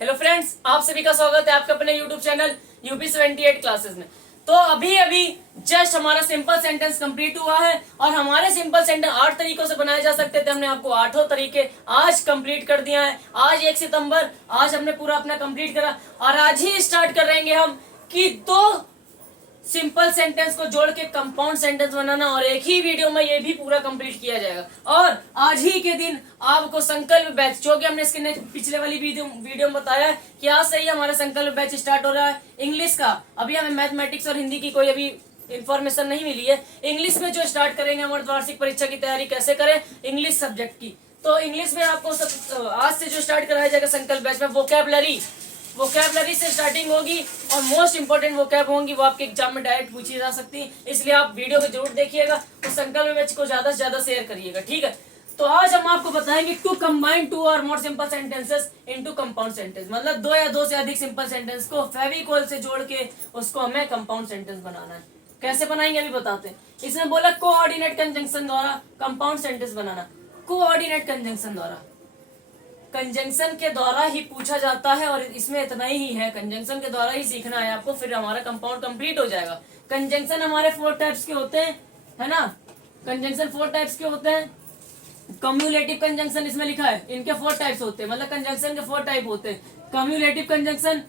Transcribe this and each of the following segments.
Hello friends, आप सभी का स्वागत है आपके अपने यूट्यूब चैनल यूपी 78 क्लासेस में। तो अभी अभी जस्ट हमारा सिंपल सेंटेंस कंप्लीट हुआ है और हमारे सिंपल सेंटेंस 8 तरीकों से बनाए जा सकते थे। हमने आपको 8 तरीके आज कंप्लीट कर दिया है। आज 1 सितंबर, आज हमने पूरा अपना कंप्लीट करा और आज ही स्टार्ट कर रहेंगे हम कि 2 सिंपल सेंटेंस को जोड़ के कंपाउंड सेंटेंस बनाना और एक ही वीडियो में ये भी पूरा कंप्लीट किया जाएगा। और आज ही के दिन आपको संकल्प बैच, जो कि हमने इसके पिछले वाली वीडियो में बताया कि आज से ही हमारा संकल्प बैच स्टार्ट हो रहा है इंग्लिश का। अभी हमें मैथमेटिक्स और हिंदी की कोई अभी इंफॉर्मेशन नहीं मिली है। इंग्लिश में जो स्टार्ट करेंगे हम वार्षिक परीक्षा की तैयारी कैसे करें इंग्लिश सब्जेक्ट की। तो इंग्लिश में आपको आज से जो स्टार्ट कराया जाएगा संकल्प बैच में वोकैबुलरी से स्टार्टिंग होगी और मोस्ट इंपोर्टेंट वोकैब होंगी, वो आपके एग्जाम में डायरेक्ट पूछी जा सकती है। इसलिए आप वीडियो को जरूर देखिएगा और संकल्प बैच को ज्यादा से ज्यादा शेयर करिएगा, ठीक है। तो आज हम आपको बताएंगे टू कंबाइन 2 और more simple sentences into compound sentence, मतलब 2 या 2 से अधिक सिंपल सेंटेंस को फेविकोल से जोड़ के उसको हमें कंपाउंड सेंटेंस बनाना है। कैसे बनाएंगे अभी बताते हैं। इसमें बोला कोऑर्डिनेट कंजंक्शन द्वारा कंपाउंड सेंटेंस बनाना। कोऑर्डिनेट कंजंक्शन द्वारा, कंजंक्शन के द्वारा ही पूछा जाता है और इसमें इतना ही है, कंजंक्शन के द्वारा ही सीखना है आपको, फिर हमारा कंपाउंड कंप्लीट हो जाएगा। कंजंक्शन हमारे 4 टाइप्स के होते हैं, है ना। कंजंक्शन 4 टाइप्स के होते हैं। कम्युलेटिव कंजंक्शन इसमें लिखा है, इनके 4 टाइप्स होते हैं, मतलब कंजंक्शन के 4 टाइप होते हैं। Cumulative conjunction,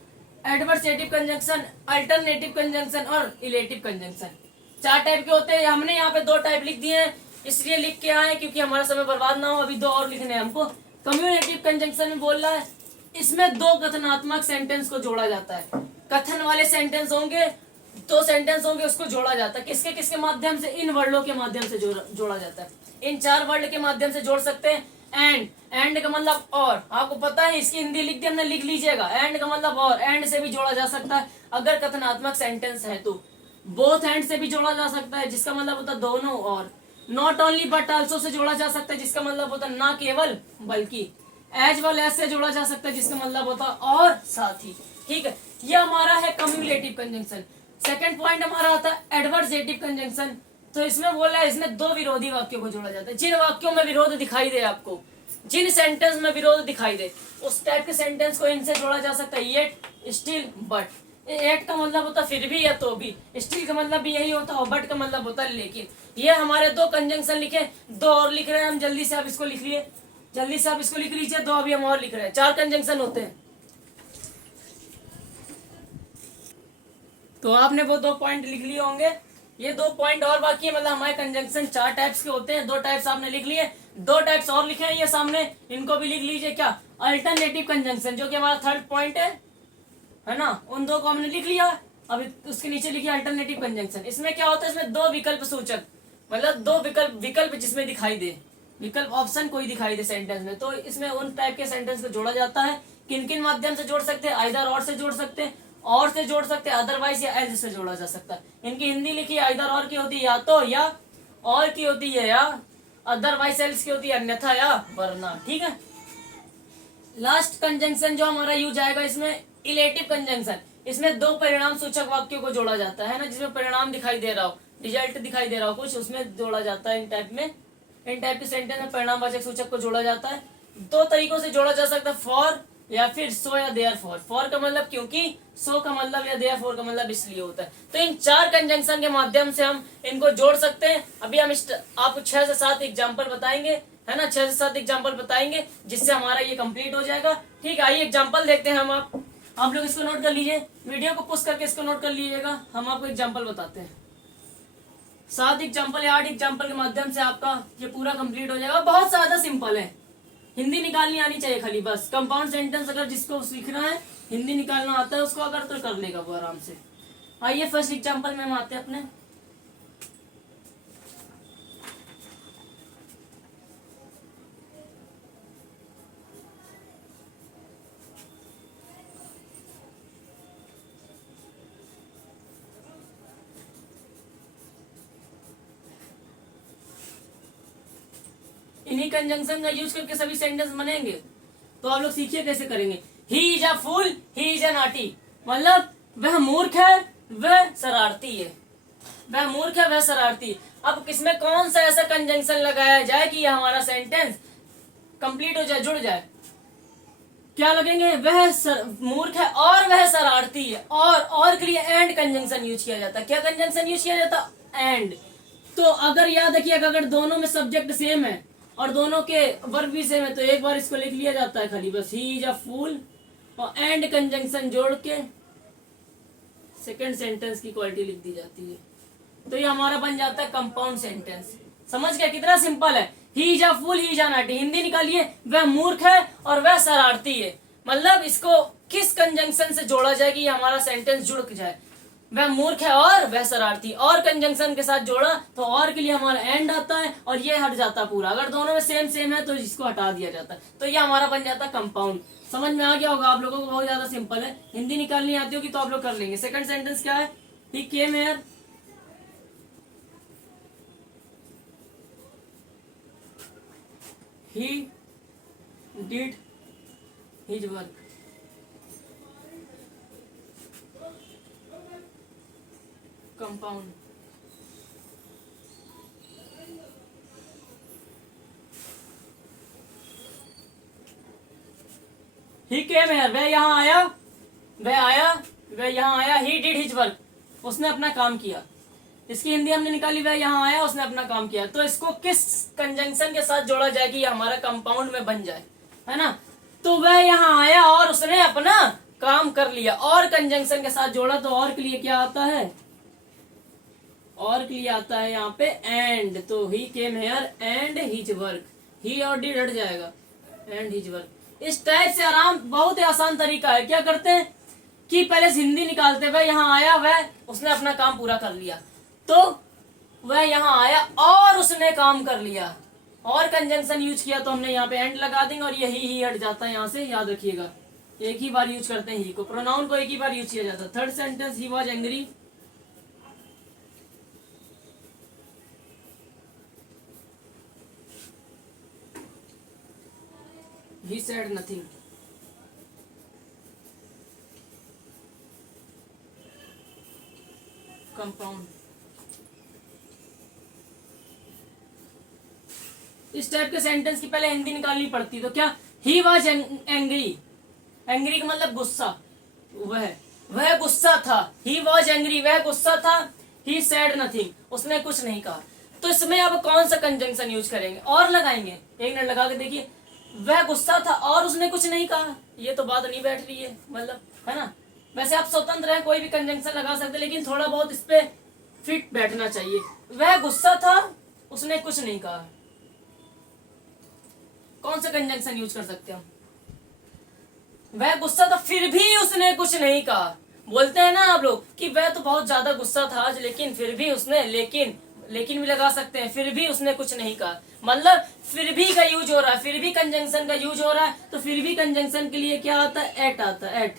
adversative conjunction, alternative conjunction और इलेटिव कंजंक्शन। 4 टाइप के होते हैं। हमने यहाँ पे 2 टाइप लिख दिए हैं, इसलिए लिख के आए क्योंकि हमारा समय बर्बाद ना हो। अभी 2 और लिखने हैं हमको। कम्युलेटिव कंजंक्शन में बोल रहा है इसमें 2 कथनात्मक सेंटेंस को जोड़ा जाता है। कथन वाले सेंटेंस होंगे, 2 सेंटेंस होंगे, उसको जोड़ा जाता है। किसके किसके माध्यम से? इन वर्डों के माध्यम से जोड़ा जाता है। इन 4 वर्ड के माध्यम से जोड़ सकते हैं। एंड का मतलब और, आपको पता है इसकी हिंदी लिख दी हमने, लिख लीजिएगा। एंड का मतलब और, एंड से भी जोड़ा जा सकता है अगर कथनात्मक सेंटेंस है तो। बोथ एंड से भी जोड़ा जा सकता है जिसका मतलब होता है दोनों और। Not only but also say जोड़ा जा सकता है जिसका मतलब होता है ना केवल बल्कि। एज वेल एज से जोड़ा जा सकता है जिसका मतलब होता है और साथ ही, ठीक है। ये हमारा है कम्युलेटिव कंजंक्शन। सेकंड पॉइंट हमारा आता है एडवर्सेटिव कंजंक्शन। तो इसमें बोला है इसमें 2 विरोधी वाक्यों को जोड़ा जाता है। जिन वाक्यों में विरोध दिखाई दे आपको, जिन सेंटेंस में विरोध दिखाई दे, उस टाइप के सेंटेंस को इनसे जोड़ा जा सकता है। Yet, still, but. एट का मतलब होता है फिर भी या तो भी, स्टिल का मतलब भी यही होता है, बट का मतलब होता है लेकिन। ये हमारे 2 कंजंक्शन लिखे, 2 और लिख रहे हैं हम। जल्दी से आप इसको लिख लिए, जल्दी से आप इसको लिख लीजिए। 2 अभी हम और लिख रहे हैं। 4 कंजंक्शन होते हैं। तो आपने वो 2 पॉइंट लिख लिए होंगे। ये 2 पॉइंट और बाकी है, मतलब हमारे कंजंक्शन 4 टाइप्स के होते हैं। 2 टाइप्स आपने लिख लिए, 2 टाइप्स और लिखे हैं ये सामने, इनको भी लिख लीजिए। क्या? अल्टरनेटिव कंजंक्शन, जो कि हमारा 3rd पॉइंट है ना। उन 2 को हमने लिख लिया। अब उसके नीचे लिखिए अल्टरनेटिव कंजंक्शन। इसमें क्या होता है? इसमें 2 विकल्प सूचक, मतलब 2 विकल्प जिसमें दिखाई दे, विकल्प ऑप्शन कोई दिखाई दे सेंटेंस में, तो इसमें उन टाइप के सेंटेंस को जोड़ा जाता है। किन किन माध्यम से जोड़ सकते हैं? आइदर और से जोड़ सकते हैं, और से जोड़ सकते हैं, अदरवाइज या एल्स से जोड़ा जा सकता है। इनकी हिंदी लिखी आइदर और की होती है या तो, या और की होती है या, अदरवाइज एल्स की होती है अन्यथा या वरना, ठीक है। लास्ट कंजंक्शन जो हमारा यूज आएगा इसमें इलेटिव कंजंक्शन। इसमें 2 परिणाम सूचक वाक्यों को जोड़ा जाता है ना, जिसमें परिणाम दिखाई दे रहा हो, रिजल्ट दिखाई दे रहा हो कुछ, उसमें जोड़ा जाता है। इन टाइप के सेंटेंस में परिणामवाचक सूचक को जोड़ा जाता है। 2 तरीकों से जोड़ा जा सकता है, फॉर या फिर सो या देयर फॉर। फॉर का मतलब क्योंकि, सो का मतलब या देयर फॉर का मतलब इसलिए होता है। तो इन 4 कंजंक्शन के माध्यम से हम इनको जोड़ सकते हैं। अभी हम आपको 6 से 7 एग्जाम्पल बताएंगे, है ना। 6 से 7 एग्जाम्पल बताएंगे जिससे हमारा ये कंप्लीट हो जाएगा, ठीक है। आइए एग्जाम्पल देखते हैं हम। आप लोग इसको नोट कर लीजिए, वीडियो को पुश करके इसको नोट कर लीजिएगा। हम आपको एग्जाम्पल बताते हैं। 7 एग्जाम्पल या 8 एग्जाम्पल के माध्यम से आपका ये पूरा कंप्लीट हो जाएगा। बहुत ज्यादा सिंपल है, हिंदी निकालनी आनी चाहिए खाली बस। कंपाउंड सेंटेंस अगर जिसको सीखना है, हिंदी निकालना आता है उसको, अगर तो कर लेगा वो आराम से। आइए फर्स्ट एग्जाम्पल में हम आते हैं अपने। इन्हीं कंजंक्शन का यूज करके सभी सेंटेंस बनेंगे। तो आप लोग सीखिए कैसे करेंगे। He is a fool, he is a naughty, मतलब वह मूर्ख है, वह शरारती है। वह मूर्ख है, वह शरारती है। अब किसमें कौन सा ऐसा कंजंक्शन लगाया जाए कि ये हमारा सेंटेंस कंप्लीट हो जाए, जुड़ जाए। क्या लगेंगे, वह मूर्ख है और वह शरारती है। और के लिए एंड कंजंक्शन यूज किया जाता है। क्या कंजंक्शन यूज किया जाता, एंड। तो अगर याद रखिएगा, अगर दोनों में सब्जेक्ट सेम है और दोनों के वर्ब भी सेम है तो एक बार इसको लिख लिया जाता है खाली बस, ही इज अ फूल, और एंड कंजंक्शन जोड़ के सेकंड सेंटेंस की क्वालिटी लिख दी जाती है। तो ये हमारा बन जाता है कंपाउंड सेंटेंस। समझ गया कितना सिंपल है। He is a fool, he is a naughty. Hindi निकालिए, वह मूर्ख है और वह शरारती है। मतलब इसको किस कंजंक्शन से जोड़ा जाए कि ये हमारा सेंटेंस जुड़ जाए। वह मूर्ख है और वह शरारती, और कंजंक्शन के साथ जोड़ा तो और के लिए हमारा एंड आता है और ये हट जाता पूरा। अगर दोनों में सेम सेम है तो इसको हटा दिया जाता है। तो ये हमारा बन जाता है कंपाउंड। समझ में आ गया होगा आप लोगों को, बहुत ज्यादा सिंपल है। हिंदी निकालनी आती होगी तो आप लोग कर लेंगे। सेकंड सेंटेंस क्या है, he came here, he did his work, compound। he came here, वह यहाँ आया, वह यहाँ आया। he did his work, उसने अपना काम किया। इसकी हिंदी हमने निकाली, वह यहाँ आया, उसने अपना काम किया। तो इसको किस कंजंक्शन के साथ जोड़ा जाए कि ये हमारा कंपाउंड में बन जाए, है ना। तो वह यहाँ आया और उसने अपना काम कर लिया। और कंजंक्शन के साथ जोड़ा तो और के लिए क्या आता है, और के लिए आता है यहाँ पे एंड। तो he came here and his work, he और डिड हट जाएगा, एंड हिज वर्क। इस टाइप से आराम, बहुत ही आसान तरीका है। क्या करते हैं कि पहले हिंदी निकालते, वह यहाँ आया, वह उसने अपना काम पूरा कर लिया। तो वह यहाँ आया और उसने काम कर लिया, और कंजंक्शन यूज किया तो हमने यहाँ पे एंड लगा देंगे और यही ही हट जाता है यहाँ से। याद रखिएगा, एक ही बार यूज करते हैं ही को, प्रोनाउन को एक ही बार यूज किया जाता है। Third sentence, he was angry, he said nothing, compound। इस टाइप के सेंटेंस की पहले हिंदी निकालनी पड़ती। तो क्या, ही वॉज एंग्री, एंग्री का मतलब गुस्सा, वह गुस्सा था। ही वॉज एंग्री, वह गुस्सा था। ही सेड नथिंग, उसने कुछ नहीं कहा। तो इसमें अब कौन सा कंजंक्शन यूज करेंगे, और लगाएंगे। एक मिनट लगा के देखिए, वह गुस्सा था और उसने कुछ नहीं कहा, ये तो बात नहीं बैठ रही है, मतलब, है ना। वैसे आप स्वतंत्र हैं, कोई भी कंजंक्शन लगा सकते, लेकिन थोड़ा बहुत इस पे फिट बैठना चाहिए। वह गुस्सा था, उसने कुछ नहीं कहा, कौन सा कंजंक्शन यूज कर सकते हैं। वह गुस्सा था फिर भी उसने कुछ नहीं कहा। बोलते हैं ना आप लोग कि वह तो बहुत ज्यादा गुस्सा था आज, लेकिन फिर भी उसने, लेकिन भी लगा सकते हैं, फिर भी उसने कुछ नहीं कहा। मतलब फिर भी का यूज हो रहा है, फिर भी कंजंक्शन का यूज हो रहा है। तो फिर भी कंजंक्शन के लिए क्या आता है, एट आता है। एट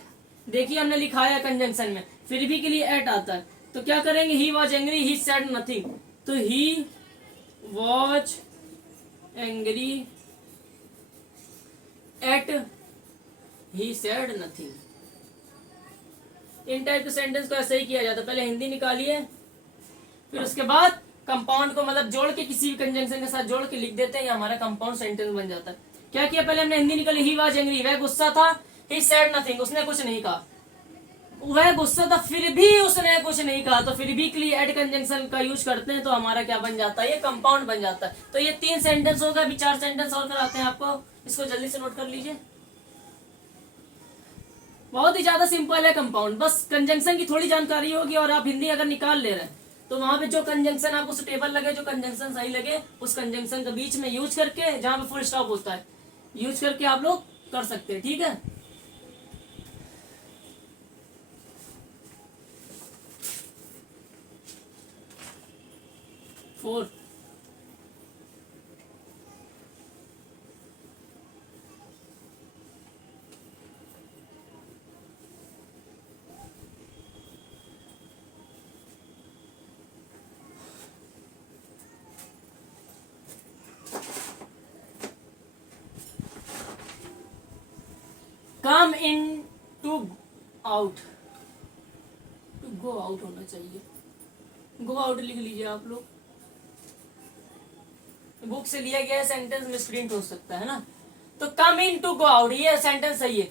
देखिए हमने लिखा है कंजंक्शन में, फिर भी के लिए एट आता है। तो क्या करेंगे, he was angry, he said nothing. तो he was angry at he said nothing. इन टाइप के सेंटेंस को ऐसे ही किया जाता है। पहले हिंदी निकालिए, फिर उसके बाद कंपाउंड को मतलब जोड़ के किसी भी कंजंक्शन के साथ जोड़ के लिख देते हैं, ये हमारा कंपाउंड सेंटेंस बन जाता है। क्या किया, पहले हमने हिंदी निकाली, ही वॉज एंग्री, वह गुस्सा था। ही सेड नथिंग, उसने कुछ नहीं कहा। वह गुस्सा था फिर भी उसने कुछ नहीं कहा। तो फिर भी के लिए एड कंजंक्शन का यूज करते हैं तो हमारा क्या बन जाता है, ये कंपाउंड बन जाता है। तो ये 3 सेंटेंस होगा। अभी 4 सेंटेंस और कराते हैं आपको, इसको जल्दी से नोट कर लीजिए। बहुत ही ज्यादा सिंपल है कंपाउंड, बस कंजंक्शन की थोड़ी जानकारी होगी और आप हिंदी अगर निकाल ले रहे हैं तो वहां पे जो कंजंक्शन आपको सुटेबल लगे, जो कंजंक्शन सही लगे, उस कंजंक्शन के बीच में यूज करके, जहां पे फुल स्टॉप होता है, यूज करके आप लोग कर सकते हैं। ठीक है, for, come in to out, to go out होना चाहिए। गो आउट लिख लीजिए आप लोग, बुक से लिया गया सेंटेंस मिसप्रिंट हो सकता है ना। तो कम इन टू गो आउट, ये सेंटेंस सही है।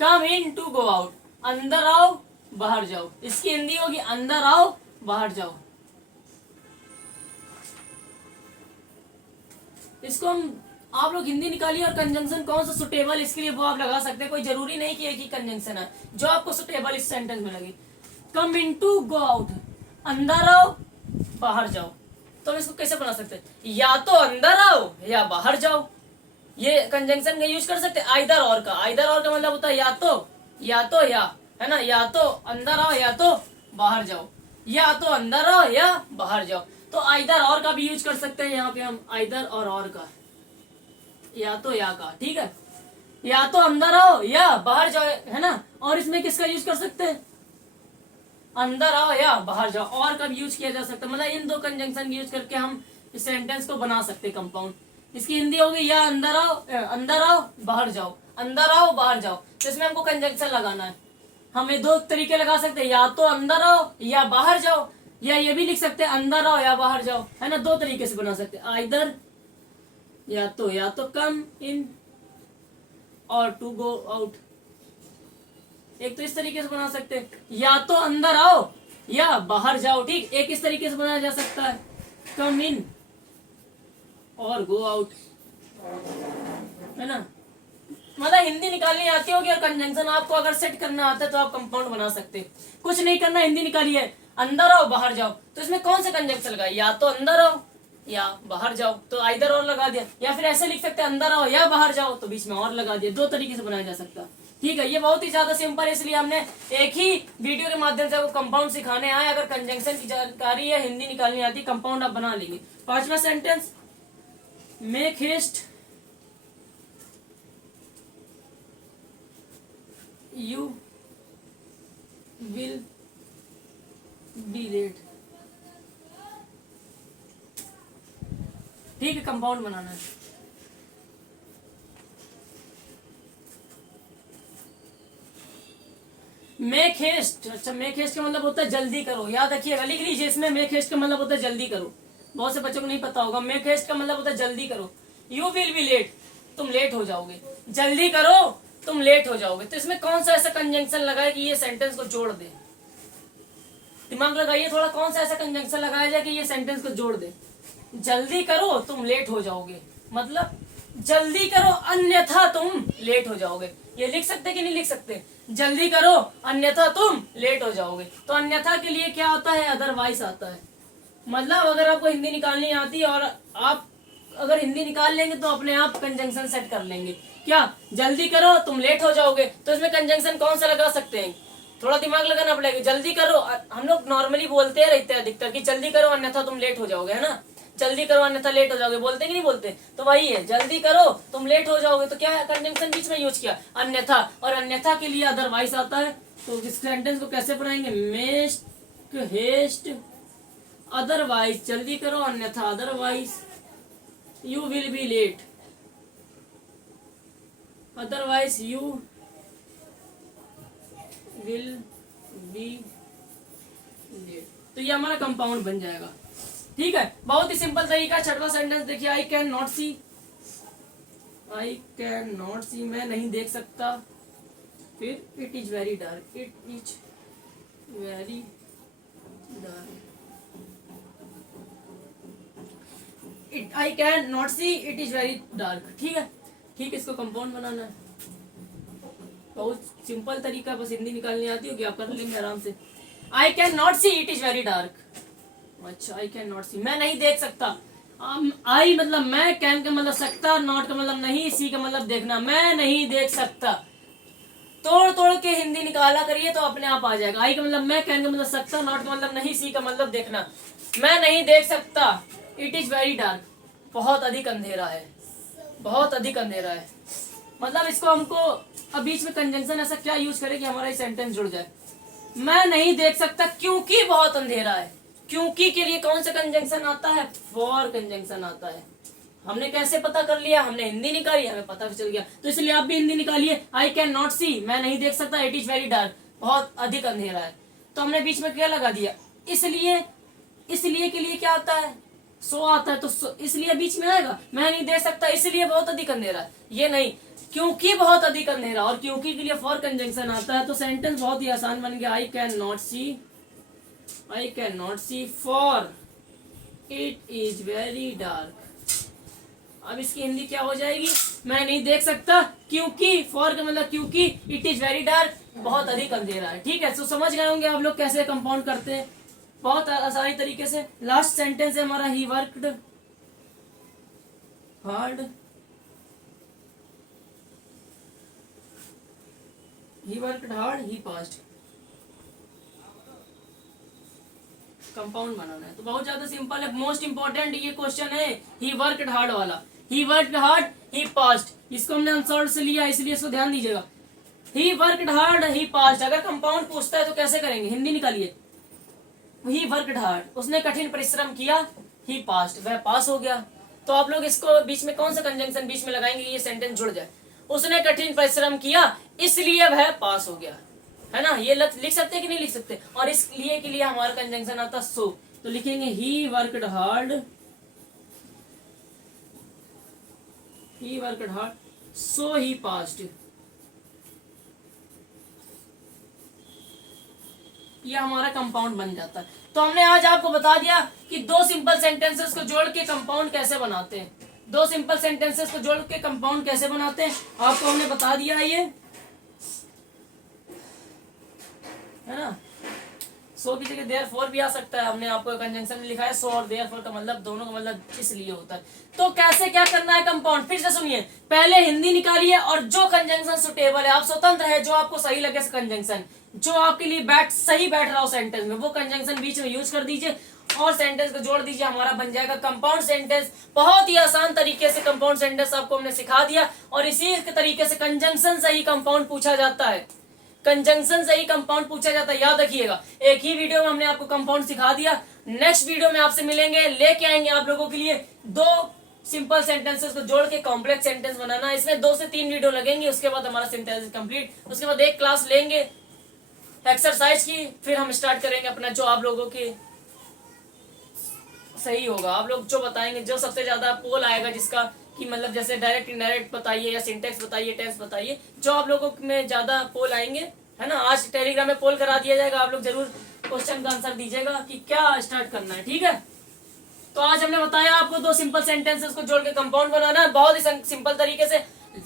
कम इन टू गो आउट, अंदर आओ बाहर जाओ। इसकी हिंदी होगी अंदर आओ बाहर जाओ। इसको हम, आप लोग हिंदी निकालिए और कंजंक्शन कौन सा सुटेबल इसके लिए वो आप लगा सकते हैं। कोई जरूरी नहीं कि एक ही कंजंक्शन है, जो आपको सुटेबल इस सेंटेंस में लगे। कम इन टू गो आउट, अंदर आओ बाहर जाओ। तो हम इसको कैसे बना सकते हैं, या तो अंदर आओ या बाहर जाओ। ये कंजंक्शन का यूज कर सकते हैं आइदर और का। आइदर और का मतलब होता है या तो या, है ना, या तो अंदर आओ या तो बाहर जाओ, या तो अंदर आओ या बाहर जाओ। तो आइदर और का भी यूज कर सकते हैं यहाँ पे हम, आइदर और का, या तो या का, ठीक है। या तो अंदर आओ या बाहर जाओ, है ना। और इसमें किसका यूज कर सकते हैं, अंदर आओ या बाहर जाओ, और का भी यूज किया जा सकता है। मतलब इन दो कंजंक्शन यूज करके हम इस सेंटेंस को बना सकते हैं कंपाउंड। इसकी हिंदी होगी या अंदर आओ बाहर जाओ, अंदर आओ बाहर जाओ। तो इसमें हमको कंजंक्शन लगाना है। हमें दो तरीके लगा सकते हैं, या तो अंदर आओ या बाहर जाओ, या ये भी लिख सकते हैं अंदर आओ या बाहर जाओ, है ना। दो तरीके से बना सकते हैं, आइदर या तो कम इन और टू गो आउट। एक तो इस तरीके से बना सकते हैं, या तो अंदर आओ या बाहर जाओ, ठीक। एक इस तरीके से बनाया जा सकता है, कम इन और गो आउट, है ना। मतलब हिंदी निकालनी आती होगी और कंजंक्शन आपको अगर सेट करना आता है तो आप कंपाउंड बना सकते हैं। कुछ नहीं करना, हिंदी निकालिए, अंदर आओ बाहर जाओ। तो इसमें कौन सा कंजंक्शन लगा, या तो अंदर आओ या बाहर जाओ, तो आइदर और लगा दिया। या फिर ऐसे लिख सकते हैं अंदर आओ या बाहर जाओ, तो बीच में और लगा दिया। दो तरीके से बनाया जा सकता है, ठीक है। ये बहुत ही ज्यादा सिंपल है, इसलिए हमने एक ही वीडियो के माध्यम से आपको कंपाउंड सिखाने आए। अगर कंजंक्शन की जानकारी या हिंदी निकालनी आती, कंपाउंड आप बना लेंगे। पांचवा sentence, make haste you will be late, ठीक है। कंपाउंड बनाना है। मेक हेस्ट, अच्छा मेक हेस्ट का मतलब होता है जल्दी करो। याद रखिएगा, लिख लीजिए इसमें, मेक हेस्ट का मतलब होता है जल्दी करो। बहुत से बच्चों को नहीं पता होगा, मेक हेस्ट का मतलब होता है जल्दी करो। यू विल बी लेट, तुम लेट हो जाओगे। जल्दी करो तुम लेट हो जाओगे। तो इसमें कौन सा ऐसा कंजंक्शन लगाए कि ये सेंटेंस को जोड़ दे, दिमाग लगाइए थोड़ा। कौन सा ऐसा कंजंक्शन लगाया जाए कि ये सेंटेंस को जोड़ दे। जल्दी करो तुम लेट हो जाओगे, मतलब जल्दी करो अन्यथा तुम लेट हो जाओगे। ये लिख सकते कि नहीं लिख सकते, जल्दी करो अन्यथा तुम लेट हो जाओगे। तो अन्यथा के लिए क्या आता है, अदरवाइज आता है। मतलब अगर आपको हिंदी निकालनी आती है और आप अगर हिंदी निकाल लेंगे तो अपने आप कंजंक्शन सेट कर लेंगे। क्या, जल्दी करो तुम लेट हो जाओगे, तो इसमें कंजंक्शन कौन सा लगा सकते हैं, थोड़ा दिमाग लगाना पड़ेगा। जल्दी करो, हम लोग नॉर्मली बोलते रहते हैं अधिकतर कि जल्दी करो अन्यथा तुम लेट हो जाओगे, है ना। जल्दी करो अन्यथा लेट हो जाओगे, बोलते कि नहीं बोलते, तो वही है, जल्दी करो तुम लेट हो जाओगे। तो क्या कंजंक्शन बीच में यूज किया, अन्यथा। और अन्यथा के लिए अदरवाइज आता है। तो इस सेंटेंस को कैसे बनाएंगे, मेक हेस्ट अदरवाइज, जल्दी करो अन्यथा otherwise you will be late, otherwise you will be late. तो ये हमारा कंपाउंड बन जाएगा, ठीक है। बहुत ही सिंपल तरीका। छठवां सेंटेंस देखिए, I can not see, I can not see, मैं नहीं देख सकता। फिर it is very dark, it is very dark. I can not see, it is very dark, ठीक है। ठीक, इसको कंपाउंड बनाना है। बहुत सिंपल तरीका, बस हिंदी निकालनी आती होगी आप कर लेंगे आराम से। I can not see, it is very dark. अच्छा, आई कैन नॉट सी, मैं नहीं देख सकता। आई मतलब मैं, कैन का मतलब सकता, नॉट का मतलब नहीं, सी का मतलब देखना। मैं नहीं देख सकता, तोड़ तोड़ के हिंदी निकाला करिए तो अपने आप आ जाएगा। आई का मतलब मैं, कैन का मतलब सकता, नॉट का मतलब नहीं, सी का मतलब देखना। मैं नहीं देख सकता, इट इज वेरी डार्क, बहुत अधिक अंधेरा है, बहुत अधिक अंधेरा है। मतलब इसको हमको अब बीच में कंजंक्शन ऐसा क्या यूज करें कि हमारा ये सेंटेंस जुड़ जाए। मैं नहीं देख सकता क्योंकि बहुत अंधेरा है। क्योंकि के लिए कौन सा कंजंक्शन आता है, फॉर कंजंक्शन आता है। हमने कैसे पता कर लिया, हमने हिंदी निकाली, हमें पता चल गया। तो इसलिए आप भी हिंदी निकालिए, आई कैन नॉट सी, मैं नहीं देख सकता, इट इज वेरी डार्क, बहुत अधिक अंधेरा है। तो हमने बीच में क्या लगा दिया, इसलिए। इसलिए के लिए क्या आता है, सो आता है तो इसलिए बीच में आएगा। मैं नहीं दे सकता इसलिए बहुत अधिक अंधेरा है, ये नहीं, क्योंकि बहुत अधिक अंधेरा और क्योंकि के लिए फॉर कंजंक्शन आता है। तो सेंटेंस बहुत ही आसान बन गया, I can not see for it is very dark. अब इसकी हिंदी क्या हो जाएगी, मैं नहीं देख सकता क्योंकि, फॉर का मतलब क्योंकि, इट इज वेरी डार्क बहुत अधिक अंधेरा है। ठीक है, तो समझ गए होंगे आप लोग कैसे कंपाउंड करते हैं बहुत आसानी तरीके से। लास्ट सेंटेंस है हमारा, he worked hard, he passed. Compound बनाना है तो बहुत ज्यादा सिंपल है, मोस्ट इंपॉर्टेंट ये क्वेश्चन है ही वर्कड हार्ड वाला। ही वर्कड हार्ड, ही पास्ड, इसको हमने आंसर से लिया इसलिए इसको ध्यान दीजिएगा। ही वर्कड हार्ड, ही पास्ड। अगर कंपाउंड पूछता है तो कैसे करेंगे, हिंदी निकालिए। ही वर्कड हार्ड, उसने कठिन परिश्रम किया, ही पास्ड, वह पास हो गया। तो आप लोग इसको बीच में कौन सा कंजंक्शन बीच में लगाएंगे ये सेंटेंस जुड़ जाए। उसने कठिन परिश्रम किया इसलिए वह पास हो गया, है ना। ये लिख सकते हैं कि नहीं लिख सकते। और इसलिए के लिए हमारा कंजंक्शन आता सो, तो लिखेंगे ही वर्कड हार्ड सो ही पास्ड। ये हमारा कंपाउंड बन जाता है। तो हमने आज आपको बता दिया कि दो सिंपल सेंटेंसेस को जोड़ के कंपाउंड कैसे बनाते हैं। दो सिंपल सेंटेंसेस को जोड़ के कंपाउंड कैसे बनाते हैं आपको हमने बता दिया है, ये है ना। सो की जगह देयर फोर भी आ सकता है, हमने आपको कंजंक्शन में लिखा है सो और देयर फोर का मतलब दोनों का मतलब इसलिए होता है। तो कैसे क्या करना है कंपाउंड, फिर से सुनिए। पहले हिंदी निकालिए और जो कंजंक्शन सुटेबल है, आप स्वतंत्र है, जो आपको सही लगे कंजंक्शन, जो आपके लिए सही बैठ रहा हो सेंटेंस में, वो कंजंक्शन बीच में यूज कर दीजिए और सेंटेंस को जोड़ दीजिए, हमारा बन जाएगा कंपाउंड सेंटेंस। बहुत ही आसान तरीके से कंपाउंड सेंटेंस आपको हमने सिखा दिया और इसी तरीके से कंजंक्शन से ही कंपाउंड पूछा जाता है। कंजंक्शन से ही कंपाउंड पूछा जाता है, याद रखिएगा। एक ही वीडियो में हमने आपको कंपाउंड सिखा दिया। नेक्स्ट वीडियो में आपसे मिलेंगे, लेके आएंगे आप लोगों के लिए दो सिंपल सेंटेंसेस को जोड़ के कॉम्प्लेक्स सेंटेंस बनाना। इसमें 2 से 3 वीडियो लगेंगे, उसके बाद हमारा सेंटेंस कंप्लीट। उसके बाद एक क्लास लेंगे एक्सरसाइज की, फिर हम स्टार्ट करेंगे अपना जो आप लोगों की सही होगा। आप लोग जो बताएंगे, जो सबसे ज्यादा पोल आएगा जिसका कि मतलब जैसे डायरेक्ट इनडायरेक्ट बताइए या सिंटेक्स बताइए, टेंस बताइए, जो आप लोगों में ज्यादा पोल आएंगे, है ना। आज टेलीग्राम में पोल करा दिया जाएगा, आप लोग जरूर क्वेश्चन का आंसर दीजिएगा कि क्या स्टार्ट करना है, ठीक है। तो आज हमने बताया आपको 2 सिंपल सेंटेंसेस को जोड़ के कंपाउंड बनाना है बहुत ही सिंपल तरीके से।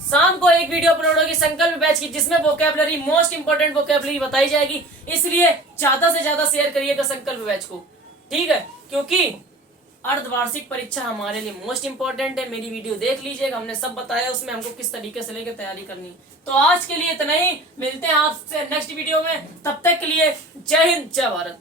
शाम को एक वीडियो अपलोड होगी संकल्प बैच की, जिसमें वोकैबुलरी, मोस्ट इंपोर्टेंट वोकैबुलरी बताई जाएगी। इसलिए ज्यादा से ज्यादा शेयर करिएगा संकल्प बैच को, ठीक है, क्योंकि अर्धवार्षिक परीक्षा हमारे लिए मोस्ट इंपोर्टेंट है। मेरी वीडियो देख लीजिएगा, हमने सब बताया उसमें हमको किस तरीके से लेकर तैयारी करनी है। तो आज के लिए इतना ही, मिलते हैं आपसे नेक्स्ट वीडियो में, तब तक के लिए जय हिंद जय भारत।